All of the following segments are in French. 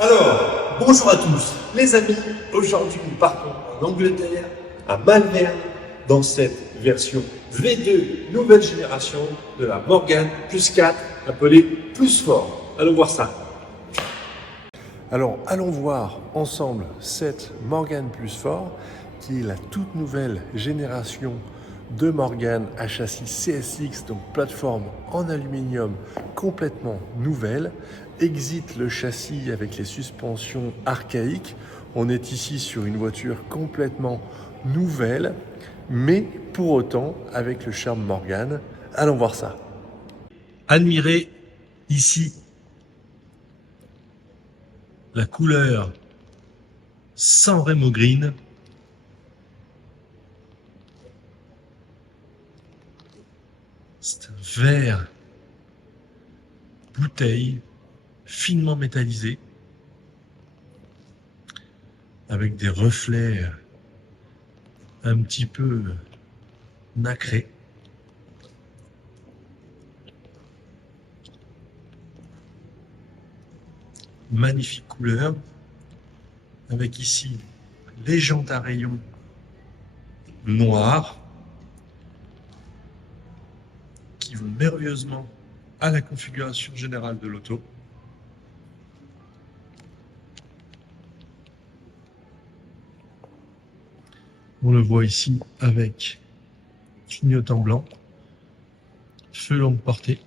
Alors, bonjour à tous les amis, aujourd'hui nous partons en Angleterre, à Malvern, dans cette version V2 nouvelle génération de la Morgan Plus 4, appelée Plus Fort. Allons voir ça. Alors, allons voir ensemble cette Morgan Plus Fort, qui est la toute nouvelle génération de Morgan à châssis CSX, donc plateforme en aluminium complètement nouvelle. Exit le châssis avec les suspensions archaïques. On est ici sur une voiture complètement nouvelle, mais pour autant avec le charme Morgan. Allons voir ça. Admirez ici la couleur sans Remo Green. C'est un vert bouteille finement métallisé avec des reflets un petit peu nacrés. Magnifique couleur avec ici les jantes à rayons noires qui vont merveilleusement à la configuration générale de l'auto. On le voit ici avec clignotant blanc, feu longue portée,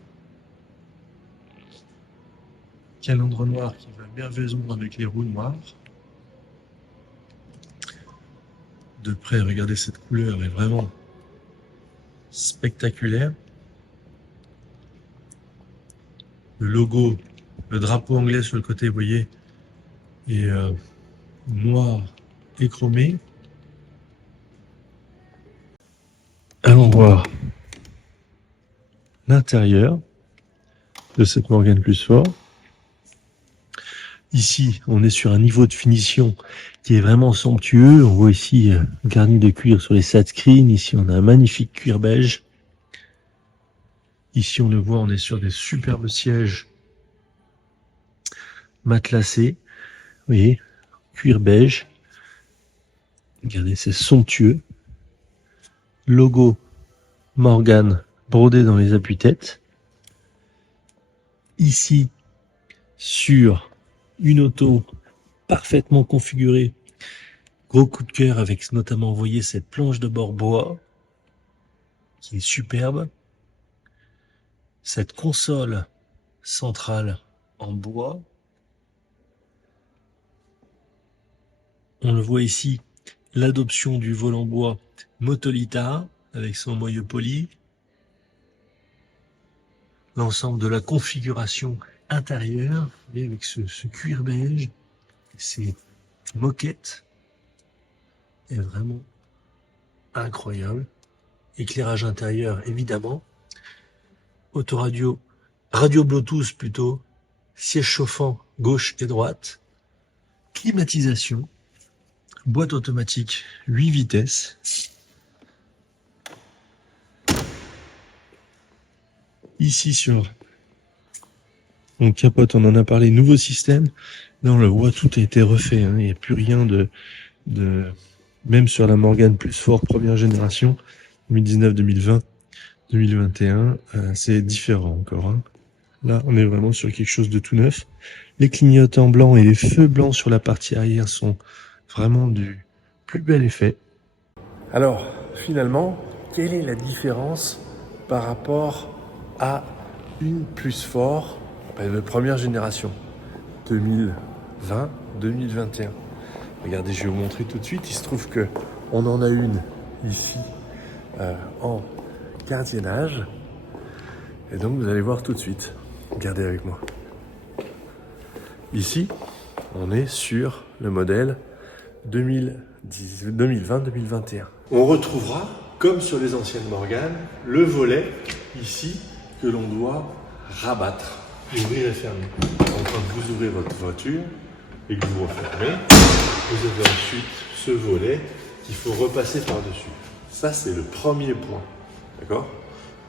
calandre noir qui va merveilleusement avec les roues noires. De près, regardez, cette couleur est vraiment spectaculaire. Le logo, le drapeau anglais sur le côté, vous voyez, est noir et chromé. Allons voir l'intérieur de cette Morgan Plus Fort. Ici, on est sur un niveau de finition qui est vraiment somptueux. On voit ici garni de cuir sur les side screens. Ici, on a un magnifique cuir beige. Ici, on le voit, on est sur des superbes sièges matelassés. Vous voyez, cuir beige. Regardez, c'est somptueux. Logo Morgan brodé dans les appuis-têtes. Ici, sur une auto parfaitement configurée. Gros coup de cœur avec notamment, vous voyez, cette planche de bord bois qui est superbe. Cette console centrale en bois. On le voit ici, l'adoption du volant bois Motolita avec son moyeu poli. L'ensemble de la configuration intérieure et avec ce cuir beige, ces moquettes est vraiment incroyable. Éclairage intérieur évidemment. Autoradio, radio Bluetooth plutôt, siège chauffant gauche et droite, climatisation, boîte automatique 8 vitesses. Ici sur mon capote, on en a parlé, nouveau système. Là on le voit, tout a été refait, hein. Il n'y a plus rien de même sur la Morgan Plus Fort première génération, 2019, 2020, 2021, c'est différent encore, hein. Là on est vraiment sur quelque chose de tout neuf. Les clignotants blancs et les feux blancs sur la partie arrière sont vraiment du plus bel effet. Alors, finalement, quelle est la différence par rapport à une Plus Fort de première génération 2020-2021? Regardez, je vais vous montrer tout de suite. Il se trouve que on en a une ici en gardiennage. Et donc, vous allez voir tout de suite. Regardez avec moi. Ici, on est sur le modèle 2020-2021. On retrouvera, comme sur les anciennes Morgan, le volet ici que l'on doit rabattre, ouvrir et fermer. Donc quand vous ouvrez votre voiture et que vous refermez, vous avez ensuite ce volet qu'il faut repasser par-dessus. Ça, c'est le premier point. D'accord ?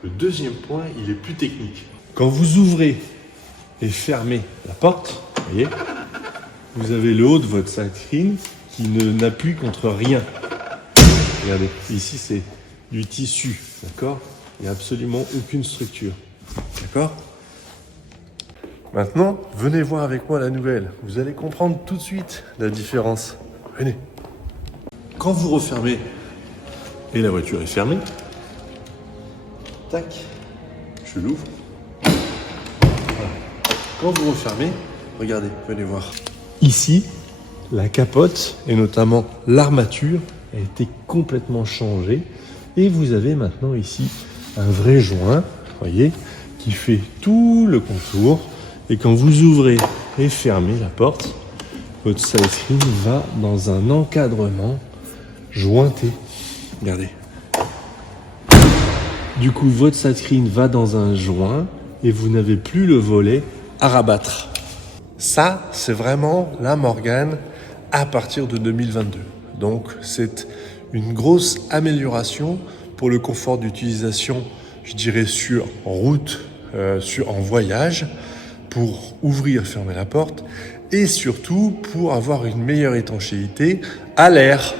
Le deuxième point, il est plus technique. Quand vous ouvrez et fermez la porte, vous voyez, vous avez le haut de votre side-screen qui n'appuie contre rien. Regardez, ici c'est du tissu, d'accord? Il n'y a absolument aucune structure, d'accord? Maintenant, venez voir avec moi la nouvelle. Vous allez comprendre tout de suite la différence. Venez. Quand vous refermez et la voiture est fermée, tac, je l'ouvre. Voilà. Quand vous refermez, regardez, venez voir. Ici, la capote et notamment l'armature a été complètement changée et vous avez maintenant ici un vrai joint, voyez, qui fait tout le contour. Et quand vous ouvrez et fermez la porte, votre side screen va dans un encadrement jointé. Regardez. Du coup, votre side screen va dans un joint et vous n'avez plus le volet à rabattre. Ça, c'est vraiment la Morgane à partir de 2022. Donc, c'est une grosse amélioration pour le confort d'utilisation, je dirais, sur route, en voyage, pour ouvrir, fermer la porte, et surtout pour avoir une meilleure étanchéité à l'air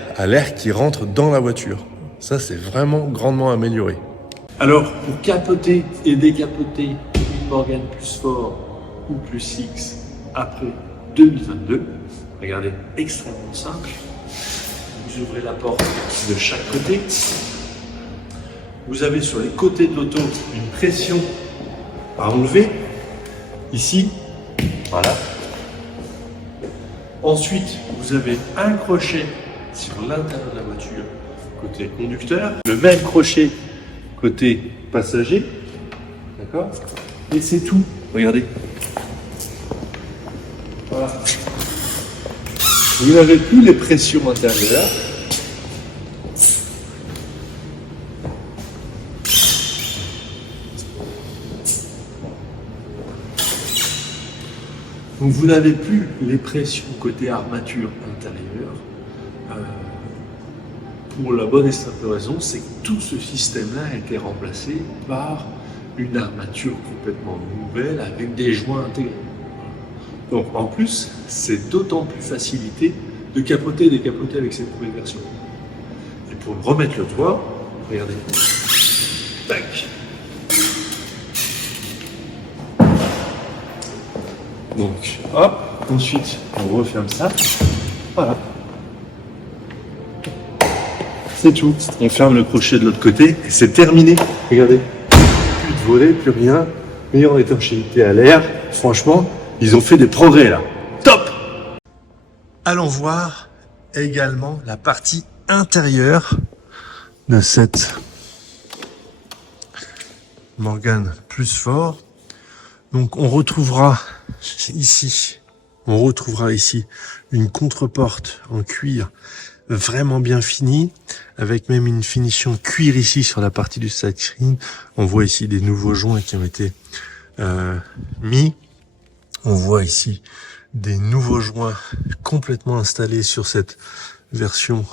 qui rentre dans la voiture. Ça, c'est vraiment grandement amélioré. Alors, pour capoter et décapoter une Morgane Plus Fort ou Plus X après 2022, regardez, extrêmement simple. Vous ouvrez la porte de chaque côté. Vous avez sur les côtés de l'auto une pression à enlever. Ici, voilà. Ensuite, vous avez un crochet sur l'intérieur de la voiture, côté conducteur. Le même crochet côté passager. D'accord? Et c'est tout. Regardez. Voilà. Vous n'avez plus les pressions intérieures. Donc vous n'avez plus les pressions côté armature intérieure. Pour la bonne et simple raison, c'est que tout ce système-là a été remplacé par une armature complètement nouvelle avec des joints intégrés. Donc en plus, c'est d'autant plus facilité de capoter et décapoter avec cette nouvelle version. Et pour remettre le toit, regardez. Tac. Donc, hop, ensuite, on referme ça. Voilà. C'est tout. On ferme le crochet de l'autre côté et c'est terminé. Regardez. Plus de volet, plus rien. Meilleure étanchéité à l'air. Franchement, ils ont fait des progrès là. Top! Allons voir également la partie intérieure de cette Morgane Plus Fort. Donc on retrouvera ici une contreporte en cuir vraiment bien finie, avec même une finition cuir ici sur la partie du side screen. On voit ici des nouveaux joints qui ont été mis. On voit ici des nouveaux joints complètement installés sur cette version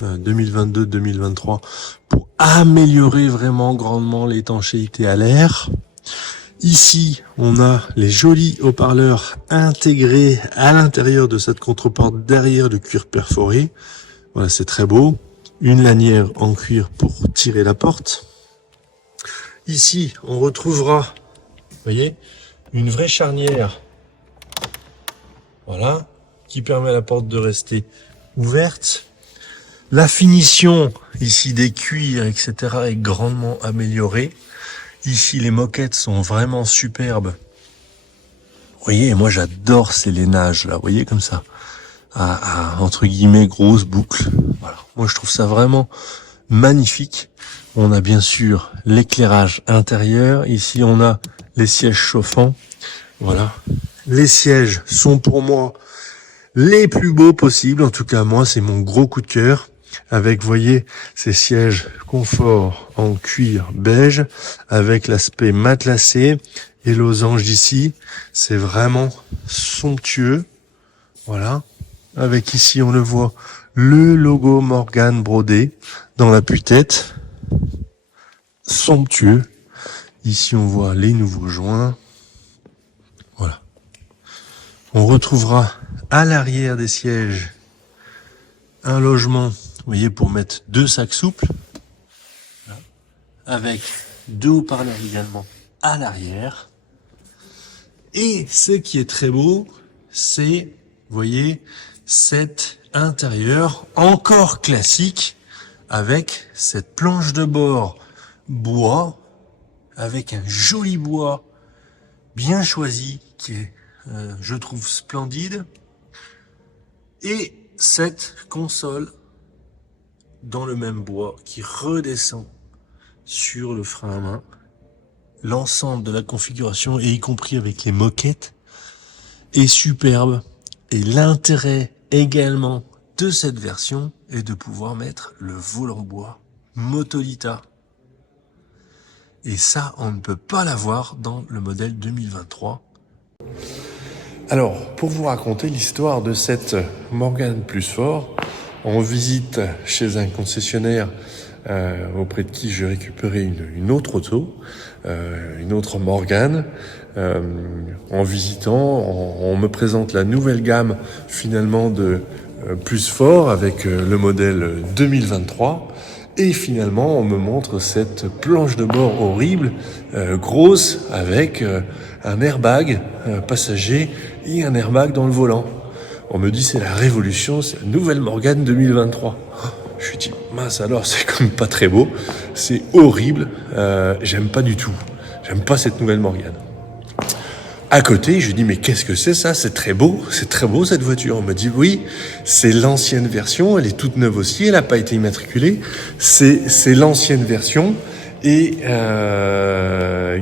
2022-2023 pour améliorer vraiment grandement l'étanchéité à l'air. Ici, on a les jolis haut-parleurs intégrés à l'intérieur de cette contreporte derrière de cuir perforé. Voilà, c'est très beau. Une lanière en cuir pour tirer la porte. Ici, on retrouvera, vous voyez, une vraie charnière. Voilà, qui permet à la porte de rester ouverte. La finition, ici, des cuirs, etc., est grandement améliorée. Ici, les moquettes sont vraiment superbes. Vous voyez, moi j'adore ces lainages là, vous voyez, comme ça. Entre guillemets, grosse boucle. Voilà. Moi je trouve ça vraiment magnifique. On a bien sûr l'éclairage intérieur. Ici, on a les sièges chauffants. Voilà. Les sièges sont pour moi les plus beaux possibles. En tout cas, moi, c'est mon gros coup de cœur. Avec, vous voyez, ces sièges confort en cuir beige, avec l'aspect matelassé et losange d'ici. C'est vraiment somptueux. Voilà. Avec ici, on le voit, le logo Morgane brodé dans la tête. Somptueux. Ici, on voit les nouveaux joints. Voilà. On retrouvera à l'arrière des sièges, un logement, vous voyez, pour mettre 2 sacs souples, avec 2 haut-parleurs également à l'arrière. Et ce qui est très beau, c'est, vous voyez, cet intérieur encore classique, avec cette planche de bord bois, avec un joli bois bien choisi, qui est, je trouve, splendide. Et cette console dans le même bois qui redescend sur le frein à main. L'ensemble de la configuration, et y compris avec les moquettes, est superbe. Et l'intérêt également de cette version est de pouvoir mettre le volant bois Motolita. Et ça, on ne peut pas l'avoir dans le modèle 2023. Alors, pour vous raconter l'histoire de cette Morgan Plus Fort, en visite chez un concessionnaire auprès de qui j'ai récupéré une autre auto, une autre Morgan. En visitant, on me présente la nouvelle gamme finalement de Plus Fort avec le modèle 2023. Et finalement, on me montre cette planche de bord horrible, grosse, avec un airbag passager et un airbag dans le volant. On me dit c'est la révolution, c'est la nouvelle Morgan 2023. Je suis dit mince alors, c'est quand même pas très beau, c'est horrible, j'aime pas du tout, j'aime pas cette nouvelle Morgan. À côté, je dis mais qu'est-ce que c'est ça? C'est très beau cette voiture. On me dit oui, c'est l'ancienne version, elle est toute neuve aussi, elle n'a pas été immatriculée. C'est l'ancienne version et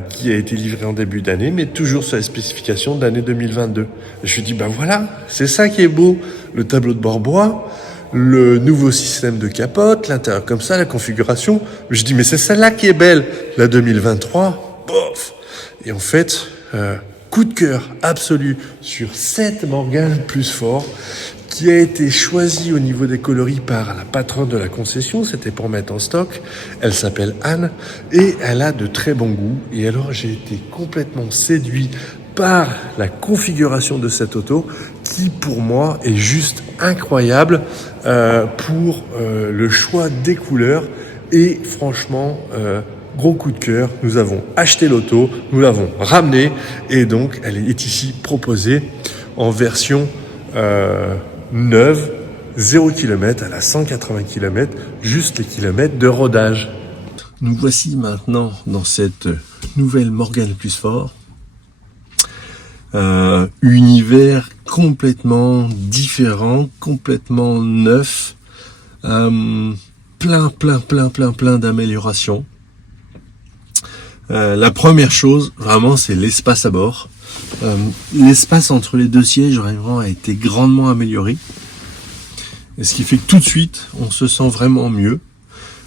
qui a été livrée en début d'année, mais toujours sur les spécifications de l'année 2022. Je lui dis ben voilà, c'est ça qui est beau, le tableau de bord bois, le nouveau système de capote, l'intérieur comme ça, la configuration. Je dis mais c'est celle-là qui est belle, la 2023. Bof. Et en fait. Coup de cœur absolu sur cette Morgan Plus Fort qui a été choisie au niveau des coloris par la patronne de la concession. C'était pour mettre en stock. Elle s'appelle Anne et elle a de très bon goût. Et alors j'ai été complètement séduit par la configuration de cette auto qui pour moi est juste incroyable pour le choix des couleurs et franchement gros coup de cœur, nous avons acheté l'auto, nous l'avons ramenée et donc elle est ici proposée en version neuve, 0 km, elle a 180 km, juste les kilomètres de rodage. Nous voici maintenant dans cette nouvelle Morgan Plus Fort. Univers complètement différent, complètement neuf, plein d'améliorations. La première chose, vraiment, c'est l'espace à bord. L'espace entre les deux sièges vraiment a été grandement amélioré. Et ce qui fait que tout de suite, on se sent vraiment mieux.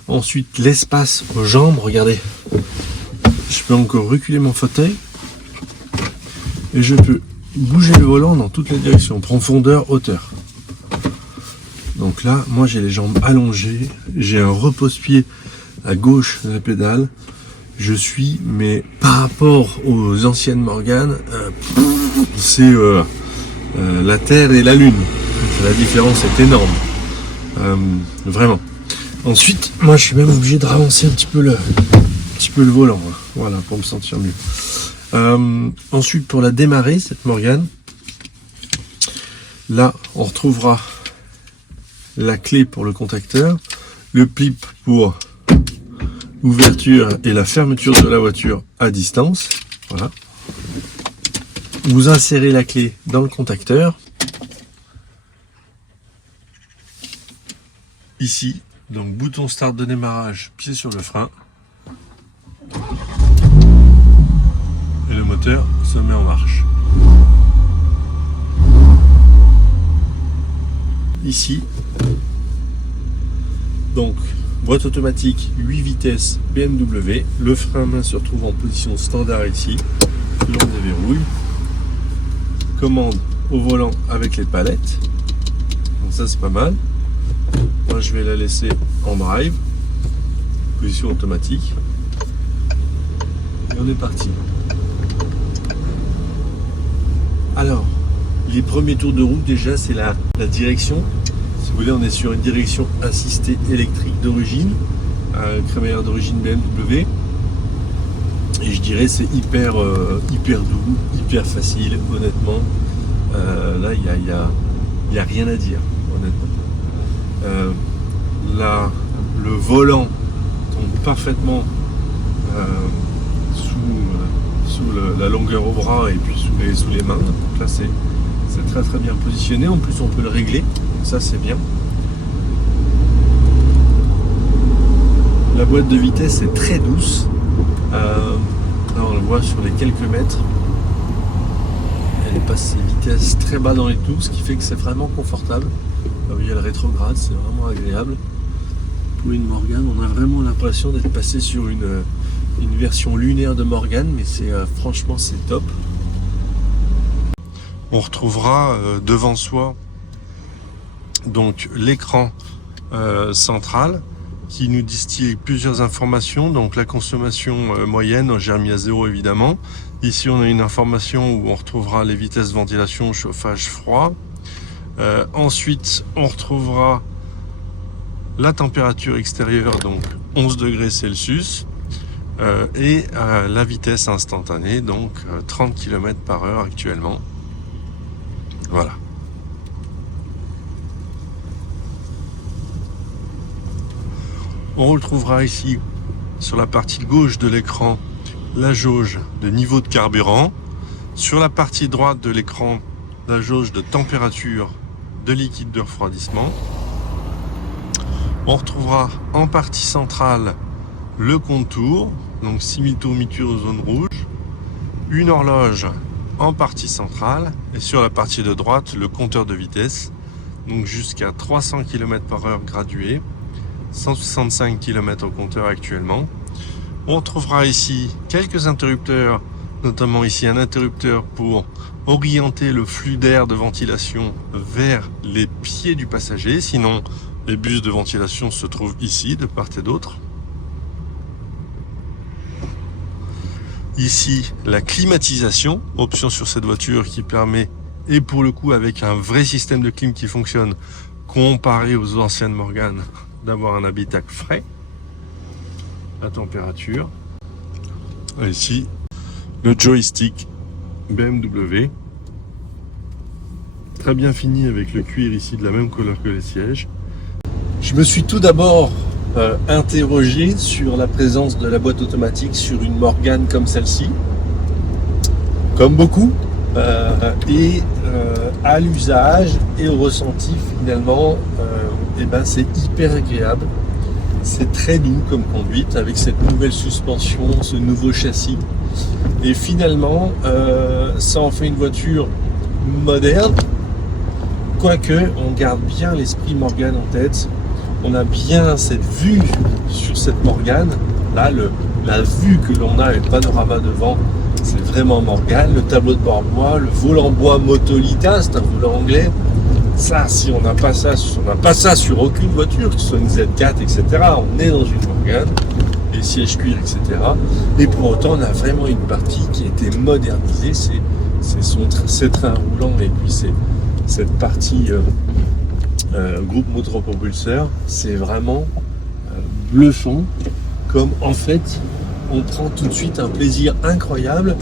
Ensuite, l'espace aux jambes, regardez. Je peux encore reculer mon fauteuil. Et je peux bouger le volant dans toutes les directions. Profondeur, hauteur. Donc là, moi j'ai les jambes allongées. J'ai un repose-pied à gauche de la pédale. Je suis, mais par rapport aux anciennes Morgan, c'est la Terre et la Lune. La différence est énorme. Vraiment. Ensuite, moi je suis même obligé de ralentir un petit peu le volant. Voilà, pour me sentir mieux. Ensuite, pour la démarrer, cette Morgan, là, on retrouvera la clé pour le contacteur, le clip pour ouverture et la fermeture de la voiture à distance. Voilà. Vous insérez la clé dans le contacteur. Ici, donc bouton start de démarrage, pied sur le frein. Et le moteur se met en marche. Ici, donc boîte automatique 8 vitesses BMW, le frein à main se retrouve en position standard ici, l'on déverrouille, commande au volant avec les palettes, donc ça c'est pas mal. Moi je vais la laisser en drive, position automatique, et on est parti. Alors, Les premiers tours de roue, déjà, c'est la direction. Si vous voulez, on est sur une direction assistée électrique d'origine, crémaillère d'origine BMW. Et je dirais c'est hyper doux, hyper facile, honnêtement. Là, il y a rien à dire, honnêtement. Là, le volant tombe parfaitement sous la longueur au bras et puis sous les mains. Donc là, c'est très très bien positionné. En plus, on peut le régler. Donc ça, c'est bien. La boîte de vitesse est très douce. Là, on le voit sur les quelques mètres. Elle passe ses vitesses très bas dans les clous, ce qui fait que c'est vraiment confortable. Là où il y a le rétrograde, c'est vraiment agréable. Pour une Morgane, on a vraiment l'impression d'être passé sur une version lunaire de Morgane, mais franchement c'est top. On retrouvera devant soi donc l'écran central qui nous distille plusieurs informations, donc la consommation moyenne, j'ai remis à 0 évidemment. Ici on a une information où on retrouvera les vitesses ventilation, chauffage, froid. Ensuite on retrouvera la température extérieure, donc 11 degrés Celsius, et la vitesse instantanée, donc 30 km/h actuellement. Voilà. On retrouvera ici, sur la partie gauche de l'écran, la jauge de niveau de carburant. Sur la partie droite de l'écran, la jauge de température de liquide de refroidissement. On retrouvera en partie centrale le compte-tours, donc 6000 tours mi-tour zone rouge. Une horloge en partie centrale. Et sur la partie de droite, le compteur de vitesse, donc jusqu'à 300 km/h gradué. 165 km au compteur actuellement. On trouvera ici quelques interrupteurs, notamment ici un interrupteur pour orienter le flux d'air de ventilation vers les pieds du passager. Sinon, les bus de ventilation se trouvent ici, de part et d'autre. Ici, la climatisation, option sur cette voiture qui permet, et pour le coup avec un vrai système de clim qui fonctionne, comparé aux anciennes Morgane, d'avoir un habitacle frais. La température. Ici, le joystick BMW. Très bien fini avec le cuir ici de la même couleur que les sièges. Je me suis tout d'abord interrogé sur la présence de la boîte automatique sur une Morgane comme celle-ci. Comme beaucoup. Et à l'usage et au ressenti finalement, c'est hyper agréable. C'est très doux comme conduite avec cette nouvelle suspension, ce nouveau châssis. Et finalement, ça en fait une voiture moderne, quoique on garde bien l'esprit Morgane en tête. On a bien cette vue sur cette Morgane. Là, la vue que l'on a et le panorama devant, c'est vraiment Morgane. Le tableau de bord bois, le volant bois Motolita, c'est un volant anglais. Ça, si on n'a pas ça sur aucune voiture, que ce soit une Z4, etc., on est dans une Morgane, les sièges cuir, etc. Et pour autant, on a vraiment une partie qui a été modernisée, c'est train roulant, et puis c'est cette partie groupe motopropulseur, c'est vraiment bluffant, comme en fait, on prend tout de suite un plaisir incroyable,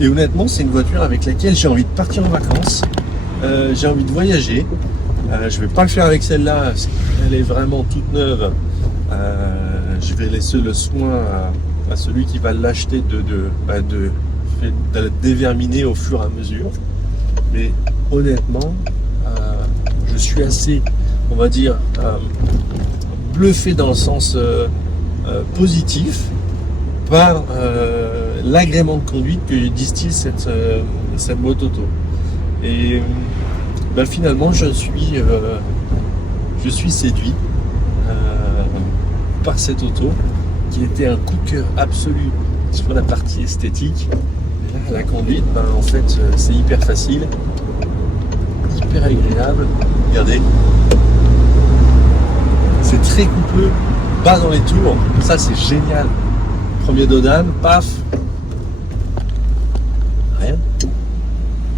et honnêtement, c'est une voiture avec laquelle j'ai envie de partir en vacances. J'ai envie de voyager. Je vais pas le faire avec celle-là, elle est vraiment toute neuve. Je vais laisser le soin à celui qui va l'acheter de la déverminer au fur et à mesure. Mais honnêtement, je suis assez, on va dire, bluffé dans le sens positif par l'agrément de conduite que distille cette boîte auto. Et finalement, je suis séduit par cette auto qui était un coup de cœur absolu sur la partie esthétique. Et là, la conduite, en fait, c'est hyper facile, hyper agréable. Regardez, c'est très coupeux, bas dans les tours. Ça, c'est génial. Premier dodane, paf, rien.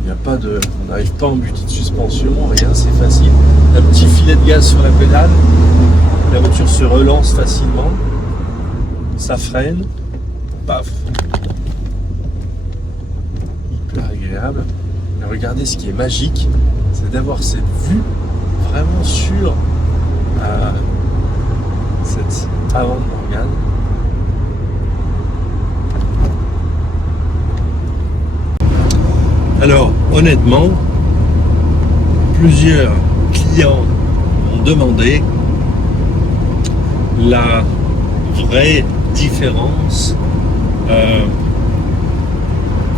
Il y a pas de, on n'arrive pas en butie de suspension, rien, c'est facile. Un petit filet de gaz sur la pédale, la voiture se relance facilement, ça freine, paf. Hyper agréable. Et regardez, ce qui est magique, c'est d'avoir cette vue vraiment sur cette avant de Morgane. Alors, honnêtement, plusieurs clients ont demandé la vraie différence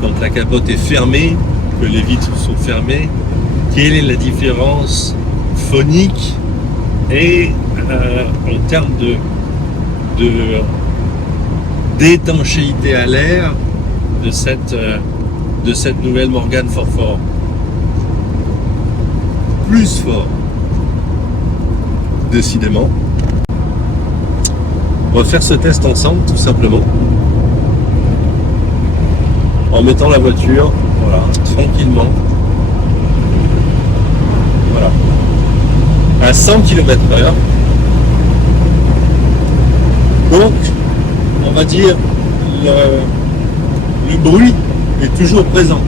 quand la capote est fermée, que les vitres sont fermées, quelle est la différence phonique et en termes d'étanchéité à l'air de cette nouvelle Morgane fort. Plus fort. Décidément. On va faire ce test ensemble, tout simplement. En mettant la voiture, voilà, tranquillement. Voilà. À 100 km/h. Donc, on va dire, le bruit est toujours présent.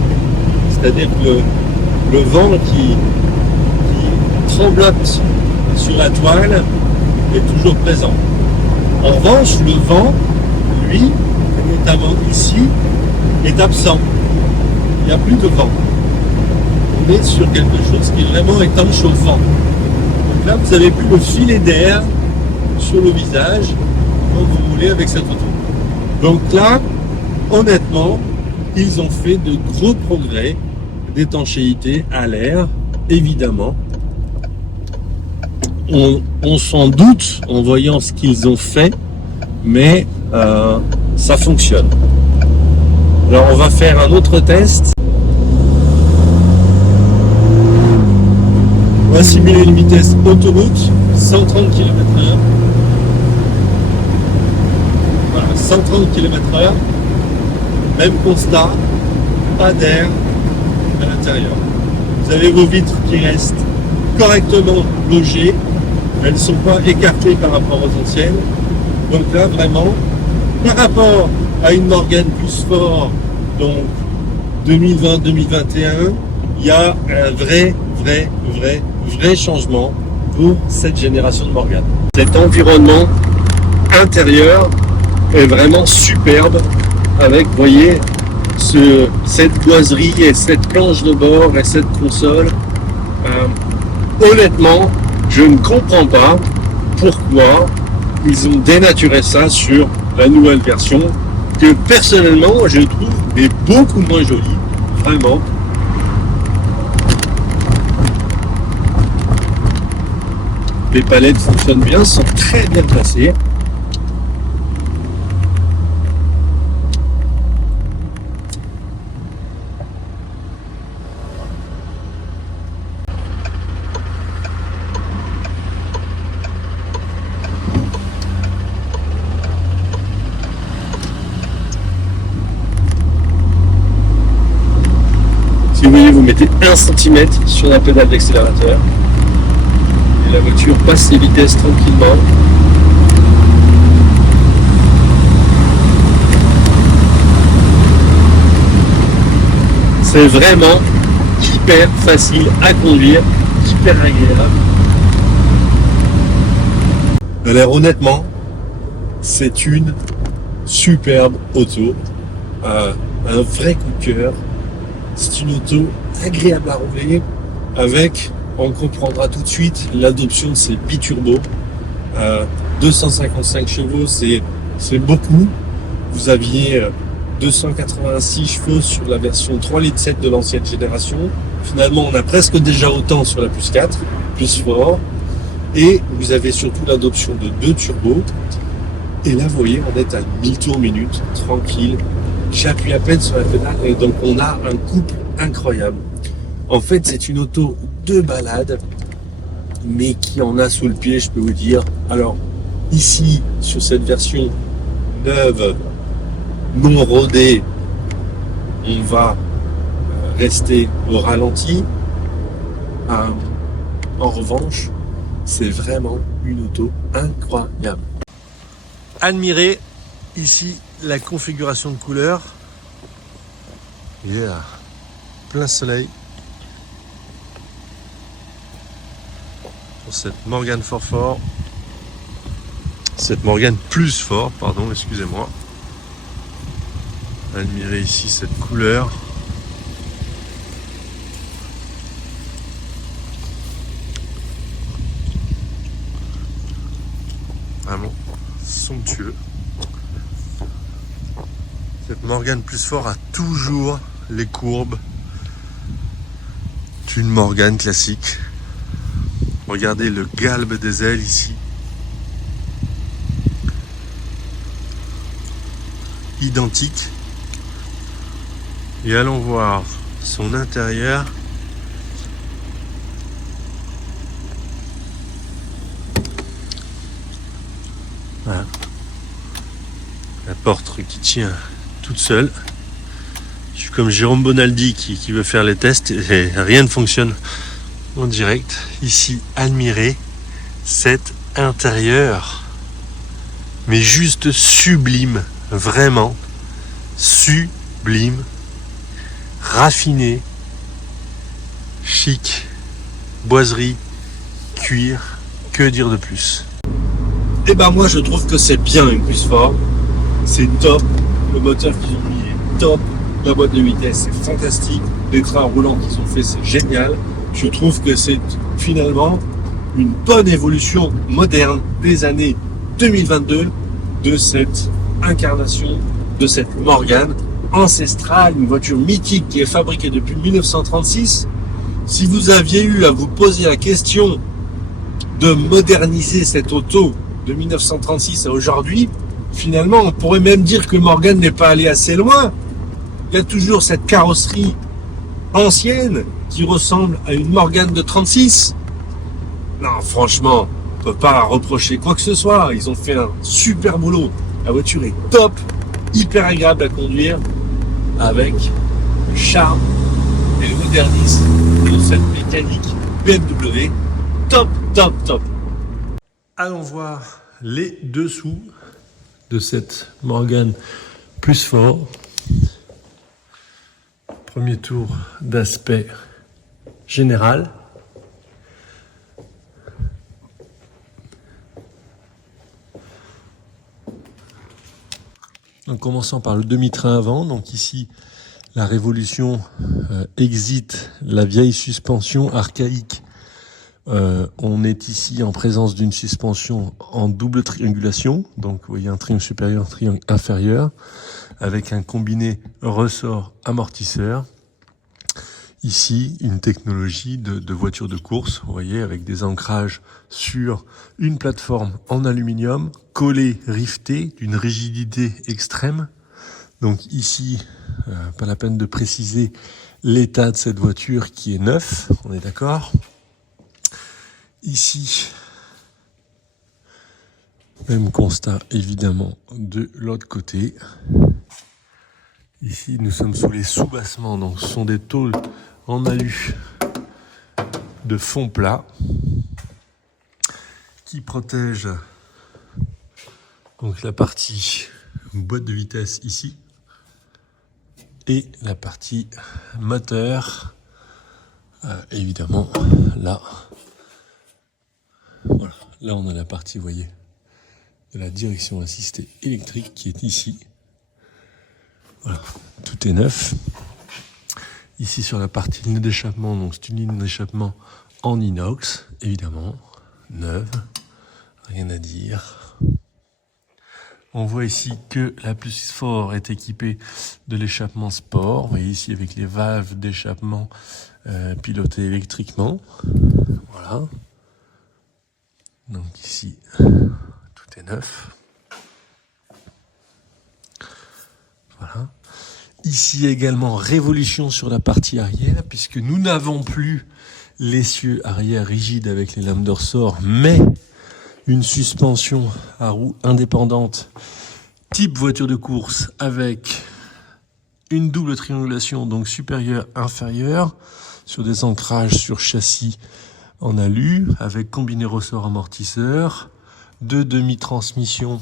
C'est-à-dire que le vent qui tremblote sur la toile est toujours présent. En revanche, le vent, lui, notamment ici, est absent. Il n'y a plus de vent. On est sur quelque chose qui est vraiment étanche au vent. Donc là, vous avez plus le filet d'air sur le visage quand vous roulez avec cette auto. Donc là, honnêtement, ils ont fait de gros progrès d'étanchéité à l'air, évidemment. On s'en doute en voyant ce qu'ils ont fait, mais ça fonctionne. Alors on va faire un autre test. On va simuler une vitesse autoroute, 130 km/h. Voilà, 130 km/h. Même constat, pas d'air à l'intérieur. Vous avez vos vitres qui restent correctement logées. Elles ne sont pas écartées par rapport aux anciennes. Donc là, vraiment, par rapport à une Morgane plus fort, donc 2020-2021, il y a un vrai changement pour cette génération de Morgane. Cet environnement intérieur est vraiment superbe avec, vous voyez, cette boiserie et cette planche de bord et cette console. Honnêtement, je ne comprends pas pourquoi ils ont dénaturé ça sur la nouvelle version, que personnellement je trouve est beaucoup moins jolie, vraiment. Les palettes fonctionnent bien, sont très bien placées. Si vous voyez, vous mettez 1 cm sur la pédale d'accélérateur et la voiture passe ses vitesses tranquillement. C'est vraiment hyper facile à conduire, hyper agréable. Alors honnêtement, c'est une superbe auto, un vrai coup de cœur. C'est une auto agréable à rouler avec, on comprendra tout de suite, l'adoption de ces biturbo. 255 chevaux, c'est beaucoup. Vous aviez 286 chevaux sur la version 3,7 litres de l'ancienne génération. Finalement, on a presque déjà autant sur la plus 4, plus fort. Et vous avez surtout l'adoption de 2 turbos. Et là, vous voyez, on est à 1000 tours minute, tranquille. J'appuie à peine sur la pédale et donc on a un couple incroyable. En fait, c'est une auto de balade, mais qui en a sous le pied, je peux vous dire. Alors, ici, sur cette version neuve, non rodée, on va rester au ralenti. En revanche, c'est vraiment une auto incroyable. Admirez ici la configuration de couleurs. Yeah, plein soleil. Pour cette Morgan Fort. Cette Morgan plus fort, pardon, excusez-moi. Admirez ici cette couleur. Vraiment somptueux. Cette Morgan plus fort a toujours les courbes d'une Morgan classique. Regardez le galbe des ailes ici. Identique. Et allons voir son intérieur. Voilà. La porte qui tient toute seule. Je suis comme Jérôme Bonaldi qui veut faire les tests et rien ne fonctionne en direct. Ici, admirez cet intérieur. Mais juste sublime. Vraiment sublime. Raffiné. Chic. Boiserie. Cuir. Que dire de plus? Et ben moi je trouve que c'est bien une plus fort. C'est top. Le moteur qu'ils ont mis est top. La boîte de vitesse c'est fantastique. Les trains roulants qu'ils ont fait c'est génial. Je trouve que c'est finalement une bonne évolution moderne des années 2022 de cette incarnation de cette Morgan ancestrale, une voiture mythique qui est fabriquée depuis 1936. Si vous aviez eu à vous poser la question de moderniser cette auto de 1936 à aujourd'hui, finalement on pourrait même dire que Morgan n'est pas allé assez loin. Il y a toujours cette carrosserie ancienne qui ressemble à une Morgan de 36. Non, franchement, on peut pas reprocher quoi que ce soit. Ils ont fait un super boulot. La voiture est top, hyper agréable à conduire, avec le charme et le modernisme de cette mécanique BMW. Top, top, top. Allons voir les dessous de cette Morgan plus fort. Premier tour d'aspect général. En commençant par le demi-train avant, donc ici la révolution exit la vieille suspension archaïque. On est ici en présence d'une suspension en double triangulation, donc vous voyez un triangle supérieur, un triangle inférieur, avec un combiné ressort amortisseur. Ici, une technologie de voiture de course, vous voyez, avec des ancrages sur une plateforme en aluminium, collée, rivetée, d'une rigidité extrême. Donc ici, pas la peine de préciser l'état de cette voiture qui est neuf, on est d'accord ? Ici, même constat évidemment de l'autre côté. Ici, nous sommes sous les soubassements, donc ce sont des tôles en alu de fond plat qui protègent donc la partie boîte de vitesse ici et la partie moteur évidemment là. Voilà, là on a la partie, vous voyez, de la direction assistée électrique qui est ici. Voilà, tout est neuf. Ici sur la partie ligne d'échappement, donc c'est une ligne d'échappement en inox, évidemment, neuve, rien à dire. On voit ici que la plus fort est équipée de l'échappement sport. Vous voyez ici avec les valves d'échappement pilotées électriquement. Voilà. Donc ici, tout est neuf. Voilà. Ici également, révolution sur la partie arrière, puisque nous n'avons plus l'essieu arrière rigide avec les lames de ressort, mais une suspension à roues indépendantes, type voiture de course, avec une double triangulation, donc supérieur-inférieur, sur des ancrages sur châssis en alu, avec combiné ressort amortisseur, 2 demi-transmissions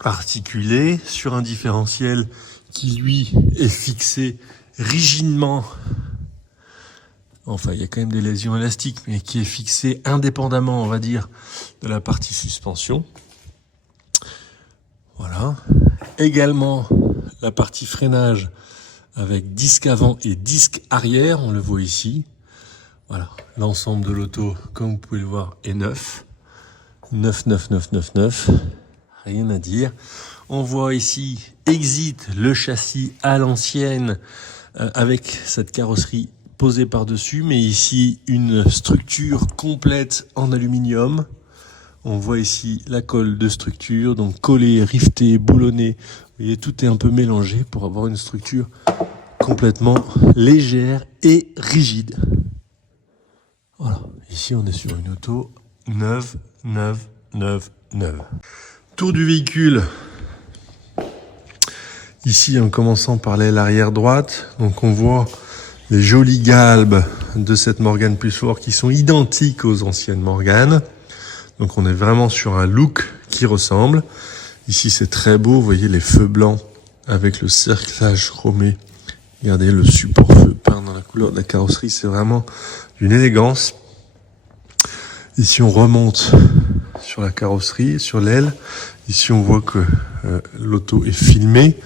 articulées, sur un différentiel qui lui est fixé rigidement. Enfin, il y a quand même des lésions élastiques, mais qui est fixé indépendamment, on va dire, de la partie suspension. Voilà. Également, la partie freinage avec disque avant et disque arrière, on le voit ici. Voilà. L'ensemble de l'auto, comme vous pouvez le voir, est neuf. 9. Rien à dire. On voit ici Exit, le châssis à l'ancienne, avec cette carrosserie posée par-dessus, mais ici une structure complète en aluminium. On voit ici la colle de structure, donc collée, rivetée, boulonnée. Vous voyez, tout est un peu mélangé pour avoir une structure complètement légère et rigide. Voilà, ici on est sur une auto neuve. Tour du véhicule. Ici, en commençant par l'aile arrière droite, donc on voit les jolies galbes de cette Morgan Plus Fort qui sont identiques aux anciennes Morgan. Donc on est vraiment sur un look qui ressemble. Ici c'est très beau, vous voyez les feux blancs avec le cerclage chromé. Regardez le support feu peint dans la couleur de la carrosserie, c'est vraiment d'une élégance. Ici on remonte sur la carrosserie, sur l'aile. Ici on voit que l'auto est filmée.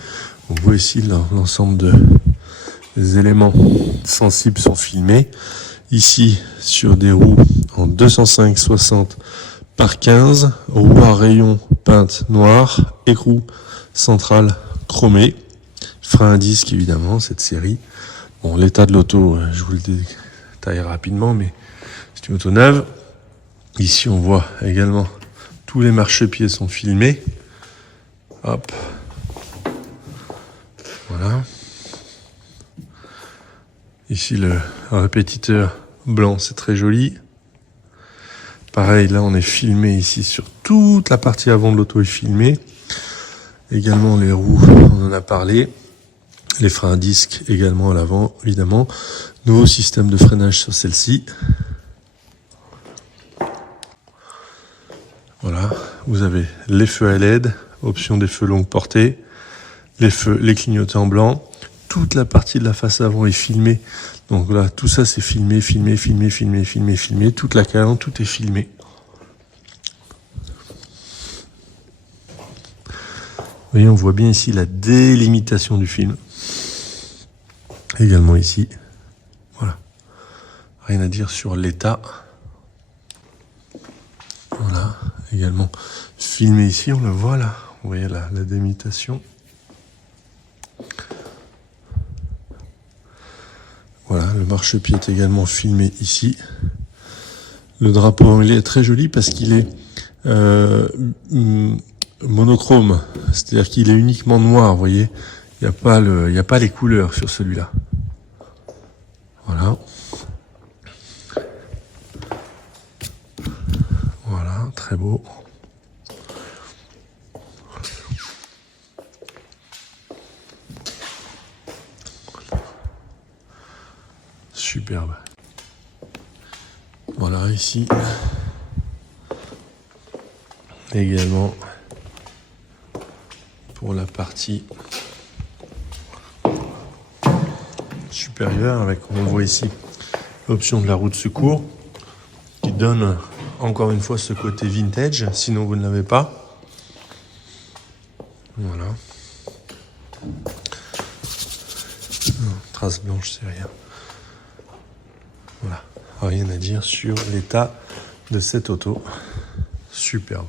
On voit ici l'ensemble des éléments sensibles sont filmés. Ici sur des roues en 205/60 par 15, roues à rayons peintes noires, écrou central chromé, frein à disque évidemment, cette série. Bon, l'état de l'auto, je vous le détaille rapidement, mais c'est une auto neuve. Ici on voit également tous les marchepieds sont filmés. Hop. Voilà. Ici le répétiteur blanc, c'est très joli. Pareil, là on est filmé ici sur toute la partie avant de l'auto est filmée. Également les roues, on en a parlé. Les freins à disque également à l'avant, évidemment. Nouveau système de freinage sur celle-ci. Voilà, vous avez les feux à LED, option des feux longue portée, les clignotants blancs. Toute la partie de la face avant est filmée. Donc là, tout ça c'est filmé. Toute la calandre, tout est filmé. Vous voyez, on voit bien ici la délimitation du film. Également ici. Voilà. Rien à dire sur l'état. Voilà. Également filmé ici, on le voit là. Vous voyez la délimitation. Voilà, le marchepied est également filmé ici. Le drapeau anglais est très joli parce qu'il est monochrome, c'est-à-dire qu'il est uniquement noir, vous voyez. Il n'y a pas les couleurs sur celui-là. Voilà. Voilà, très beau. Superbe. Voilà, ici également pour la partie supérieure, avec, on voit ici l'option de la roue de secours qui donne encore une fois ce côté vintage, sinon vous ne l'avez pas. Voilà. Trace blanche, c'est rien. Voilà, rien à dire sur l'état de cette auto. Superbe.